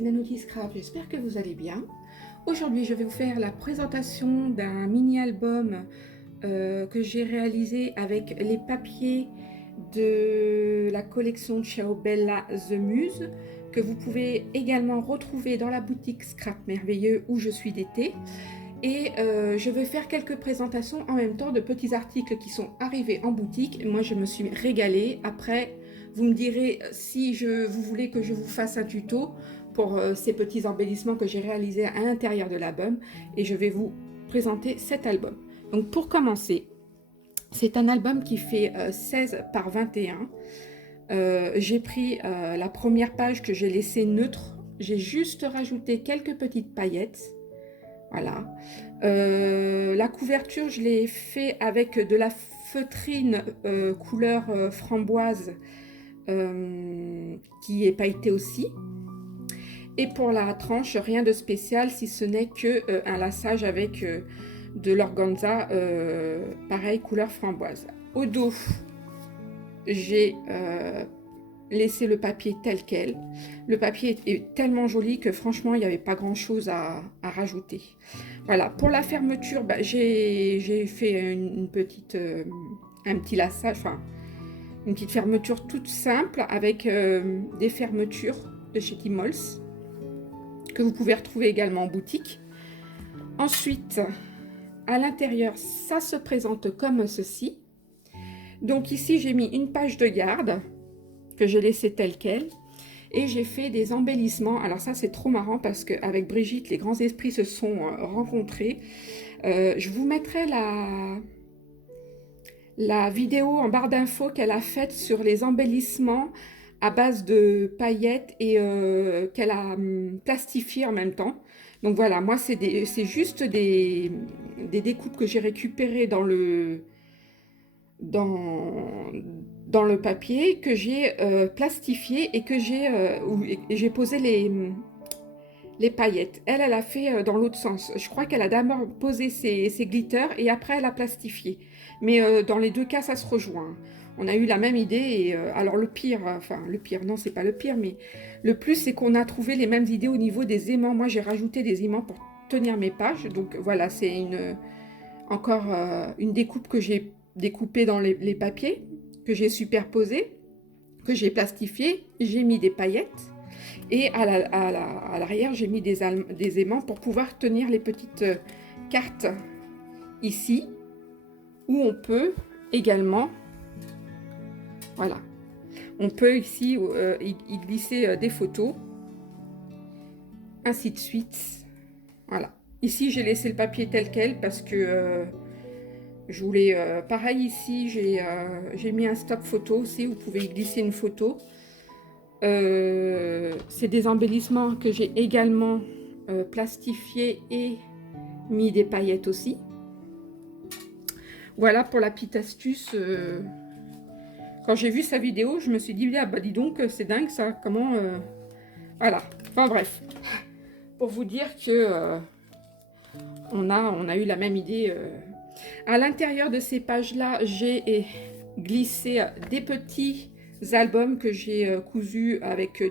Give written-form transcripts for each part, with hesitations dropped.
c'est Nanoty Scrap, j'espère que vous allez bien. Aujourd'hui, je vais vous faire la présentation d'un mini-album que j'ai réalisé avec les papiers de la collection Ciao Bella The Muse, que vous pouvez également retrouver dans la boutique Scrap Merveilleux où je suis d'été. Et je vais faire quelques présentations en même temps de petits articles qui sont arrivés en boutique. Moi, je me suis régalée. Après, vous me direz si vous voulez que je vous fasse un tuto pour ces petits embellissements que j'ai réalisés à l'intérieur de l'album. Et je vais vous présenter cet album. Donc, pour commencer, c'est un album qui fait 16 par 21. J'ai pris la première page que j'ai laissée neutre. J'ai juste rajouté quelques petites paillettes. Voilà. La couverture, je l'ai fait avec de la feutrine couleur framboise qui est pailletée aussi. Et pour la tranche, rien de spécial si ce n'est que un lassage avec de l'organza pareil couleur framboise. Au dos, j'ai laisser le papier tel quel. Le papier est tellement joli que franchement, il n'y avait pas grand chose à rajouter. Voilà, pour la fermeture, j'ai fait un petit lassage, enfin, une petite fermeture toute simple avec des fermetures de chez Timols que vous pouvez retrouver également en boutique. Ensuite, à l'intérieur, ça se présente comme ceci. Donc ici, j'ai mis une page de garde que j'ai laissé tel quel, et j'ai fait des embellissements. Alors ça, c'est trop marrant parce qu'avec Brigitte, les grands esprits se sont rencontrés. Je vous mettrai la vidéo en barre d'infos qu'elle a faite sur les embellissements à base de paillettes et qu'elle a plastifié en même temps. Donc voilà, moi, c'est juste des découpes que j'ai récupérées dans le papier, que j'ai plastifié et que j'ai posé les paillettes. Elle a fait dans l'autre sens. Je crois qu'elle a d'abord posé ses glitters et après elle a plastifié. Mais dans les deux cas, ça se rejoint. On a eu la même idée. Et alors le pire, non, c'est pas le pire, mais le plus, c'est qu'on a trouvé les mêmes idées au niveau des aimants. Moi, j'ai rajouté des aimants pour tenir mes pages. Donc voilà, c'est encore une découpe que j'ai découpé dans les papiers, que j'ai superposé, que j'ai plastifié, j'ai mis des paillettes et à l'arrière j'ai mis des aimants pour pouvoir tenir les petites cartes ici, où on peut également, voilà, on peut ici y glisser des photos, ainsi de suite. Voilà, ici j'ai laissé le papier tel quel parce que je voulais, pareil ici, j'ai mis un stop photo aussi, vous pouvez y glisser une photo. C'est des embellissements que j'ai également plastifiés et mis des paillettes aussi. Voilà pour la petite astuce. Quand j'ai vu sa vidéo, je me suis dit, ah bah dis donc, c'est dingue ça, comment... Voilà, enfin bref. Pour vous dire que on a eu la même idée. À l'intérieur de ces pages-là, j'ai glissé des petits albums que j'ai cousus avec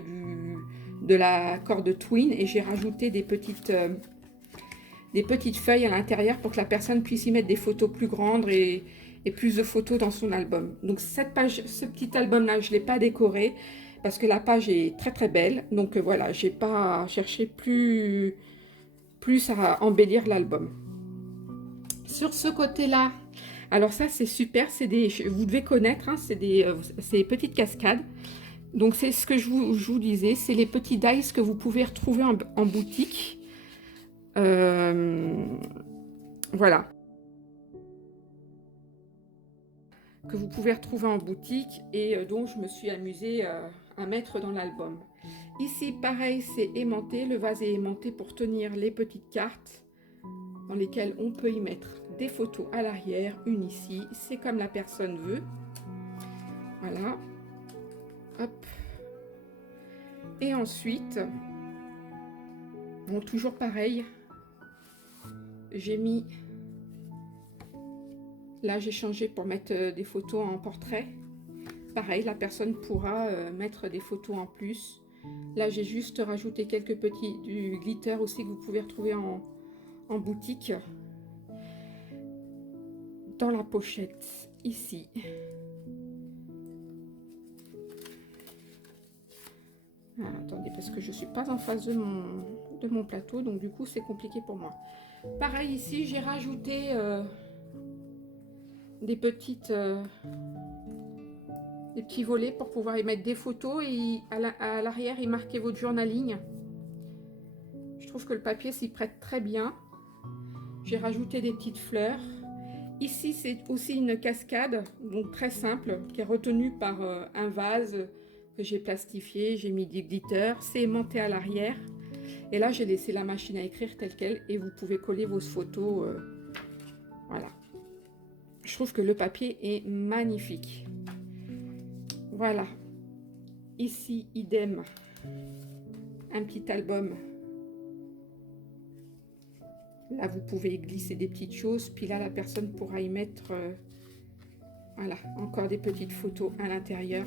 de la corde twin et j'ai rajouté des petites feuilles à l'intérieur pour que la personne puisse y mettre des photos plus grandes et plus de photos dans son album. Donc cette page, ce petit album-là, je ne l'ai pas décoré parce que la page est très très belle. Donc voilà, j'ai pas cherché plus à embellir l'album. Sur ce côté-là, alors ça c'est super, vous devez connaître, hein, c'est des petites cascades. Donc c'est ce que je vous disais, c'est les petits dice que vous pouvez retrouver en boutique. Voilà. Que vous pouvez retrouver en boutique et dont je me suis amusée à mettre dans l'album. Ici pareil, c'est aimanté, le vase est aimanté pour tenir les petites cartes dans lesquelles on peut y mettre des photos à l'arrière, une ici, c'est comme la personne veut. Voilà. Hop. Et ensuite, bon, toujours pareil, j'ai mis, là j'ai changé pour mettre des photos en portrait. Pareil, la personne pourra mettre des photos en plus Là, j'ai juste rajouté quelques petits du glitter aussi que vous pouvez retrouver en boutique. Dans la pochette, ici. Ah, attendez, parce que je ne suis pas en face de mon plateau, donc du coup, c'est compliqué pour moi. Pareil, ici, j'ai rajouté des petits volets pour pouvoir y mettre des photos et à l'arrière, y marquer votre journaling. Je trouve que le papier s'y prête très bien. J'ai rajouté des petites fleurs. Ici, c'est aussi une cascade, donc très simple, qui est retenue par un vase que j'ai plastifié. J'ai mis du glitter, c'est aimanté à l'arrière. Et là, j'ai laissé la machine à écrire telle qu'elle et vous pouvez coller vos photos. Voilà. Je trouve que le papier est magnifique. Voilà. Ici, idem. Un petit album. Là, vous pouvez glisser des petites choses. Puis là, la personne pourra y mettre... voilà, encore des petites photos à l'intérieur.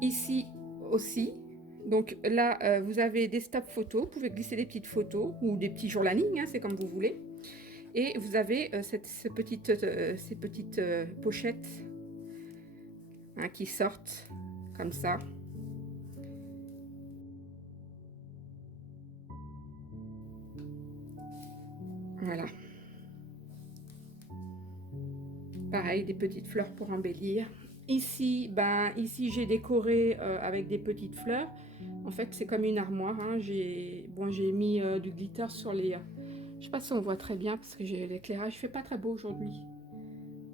Ici aussi. Donc là, vous avez des snaps photos. Vous pouvez glisser des petites photos ou des petits journaling, hein, c'est comme vous voulez. Et vous avez ces petites pochettes hein, qui sortent comme ça. Voilà. Pareil, des petites fleurs pour embellir. Ici, ici j'ai décoré avec des petites fleurs. En fait, c'est comme une armoire. Hein. J'ai mis du glitter sur les... je sais pas si on voit très bien parce que j'ai l'éclairage. Il fait pas très beau aujourd'hui.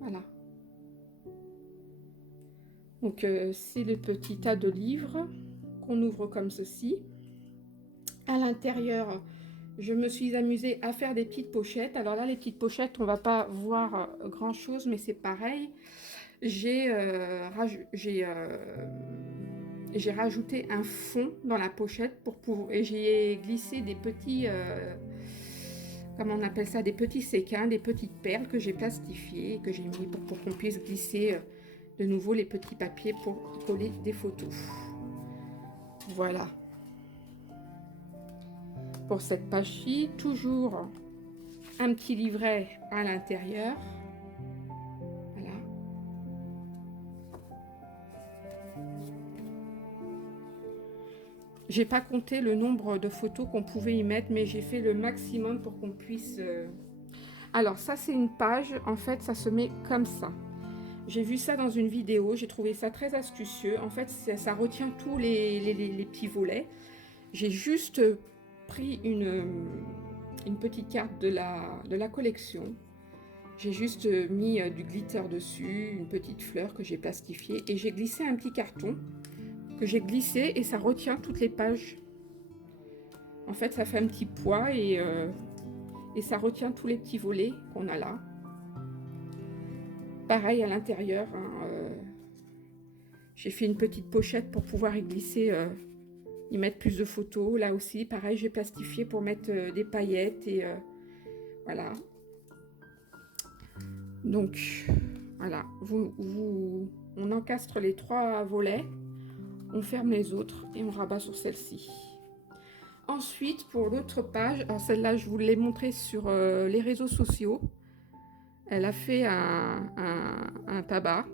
Voilà. Donc, c'est le petit tas de livres qu'on ouvre comme ceci. À l'intérieur, je me suis amusée à faire des petites pochettes. Alors là, les petites pochettes, on va pas voir grand chose, mais c'est pareil. J'ai rajouté un fond dans la pochette et j'ai glissé des petits, comment on appelle ça, des petits séquins, des petites perles que j'ai plastifiées, que j'ai mis pour qu'on puisse glisser de nouveau les petits papiers pour coller des photos. Voilà. Pour cette page-ci, toujours un petit livret à l'intérieur. Voilà. J'ai pas compté le nombre de photos qu'on pouvait y mettre, mais j'ai fait le maximum pour qu'on puisse... Alors ça, c'est une page, en fait, ça se met comme ça. J'ai vu ça dans une vidéo, j'ai trouvé ça très astucieux. En fait, ça retient tous les petits volets. J'ai juste pris une petite carte de la collection. J'ai juste mis du glitter dessus, une petite fleur que j'ai plastifiée et j'ai glissé un petit carton que j'ai glissé et ça retient toutes les pages. En fait, ça fait un petit poids et ça retient tous les petits volets qu'on a là. Pareil à l'intérieur, hein, j'ai fait une petite pochette pour pouvoir y glisser, y mettre plus de photos. Là aussi, pareil, j'ai plastifié pour mettre des paillettes et voilà. Donc, voilà, on encastre les 3 volets, on ferme les autres et on rabat sur celle-ci. Ensuite, pour l'autre page, alors celle-là, je vous l'ai montrée sur les réseaux sociaux. Elle a fait un tabac.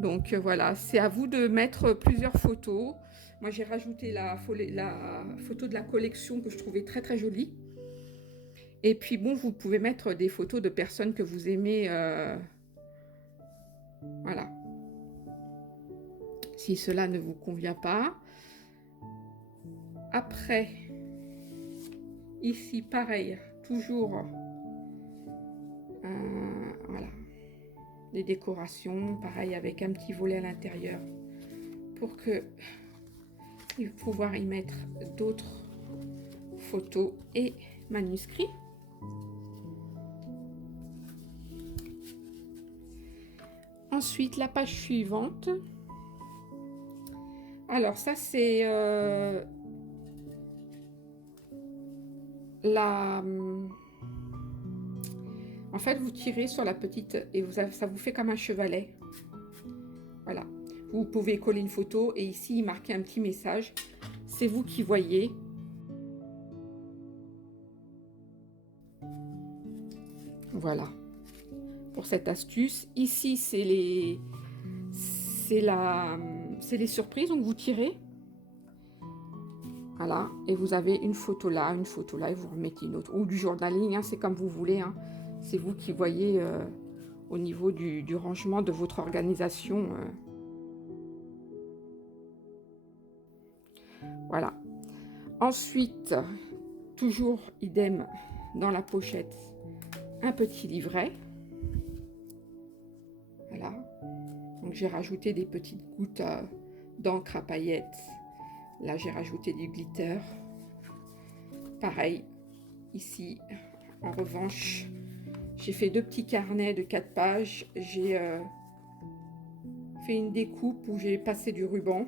Donc voilà, c'est à vous de mettre plusieurs photos. Moi, j'ai rajouté la photo de la collection que je trouvais très très jolie. Et puis bon, vous pouvez mettre des photos de personnes que vous aimez. Voilà. Si cela ne vous convient pas. Après, ici, pareil, toujours, voilà, des décorations, pareil, avec un petit volet à l'intérieur pour pouvoir y mettre d'autres photos et manuscrits. Ensuite, la page suivante, Alors ça c'est la... En fait, vous tirez sur la petite et ça vous fait comme un chevalet. Voilà. Vous pouvez coller une photo et ici marquer un petit message. C'est vous qui voyez. Voilà. Pour cette astuce. Ici, c'est les surprises. Donc vous tirez. Voilà. Et vous avez une photo là et vous remettez une autre. Ou du journaling, hein, c'est comme vous voulez. Hein. C'est vous qui voyez au niveau du rangement de votre organisation. Voilà. Ensuite, toujours idem dans la pochette, un petit livret. Voilà. Donc j'ai rajouté des petites gouttes d'encre à paillettes. Là, j'ai rajouté du glitter. Pareil, ici, en revanche, j'ai fait 2 petits carnets de 4 pages. J'ai fait une découpe où j'ai passé du ruban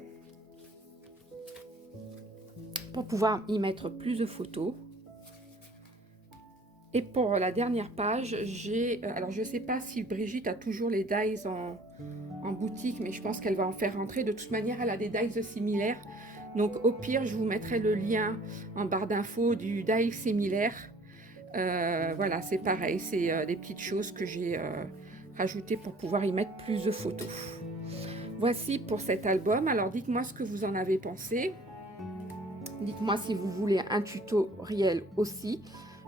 pour pouvoir y mettre plus de photos. Et pour la dernière page, j'ai... alors, je ne sais pas si Brigitte a toujours les dies en boutique, mais je pense qu'elle va en faire rentrer. De toute manière, elle a des dies similaires. Donc, au pire, je vous mettrai le lien en barre d'infos du die similaire. Voilà, c'est pareil. C'est des petites choses que j'ai rajoutées pour pouvoir y mettre plus de photos. Voici pour cet album. Alors, dites-moi ce que vous en avez pensé. Dites-moi si vous voulez un tutoriel aussi.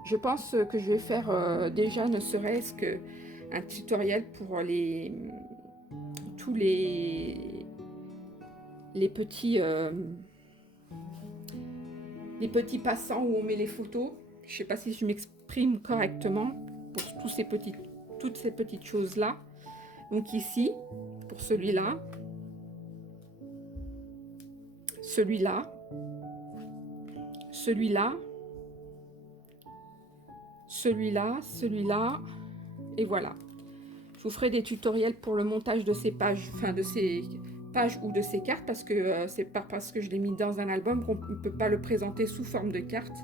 Je pense que je vais faire déjà ne serait-ce qu'un tutoriel pour tous les petits passants où on met les photos. Je ne sais pas si je m'exprime correctement pour toutes ces petites choses-là. Donc ici, pour celui-là, celui-là, celui-là, celui-là, celui-là, et voilà. Je vous ferai des tutoriels pour le montage de ces pages, enfin de ces pages ou de ces cartes, parce que c'est pas parce que je l'ai mis dans un album qu'on ne peut pas le présenter sous forme de carte.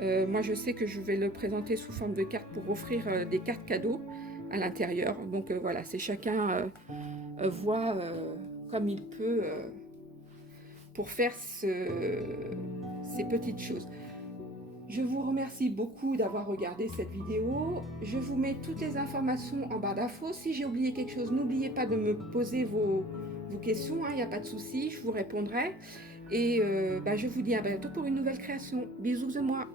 Moi, je sais que je vais le présenter sous forme de carte pour offrir des cartes cadeaux à l'intérieur. Donc voilà, c'est chacun voit comme il peut pour faire ces petites choses. Je vous remercie beaucoup d'avoir regardé cette vidéo. Je vous mets toutes les informations en barre d'infos. Si j'ai oublié quelque chose, n'oubliez pas de me poser vos questions. Il n'y a pas de souci, je vous répondrai. Et je vous dis à bientôt pour une nouvelle création. Bisous de moi.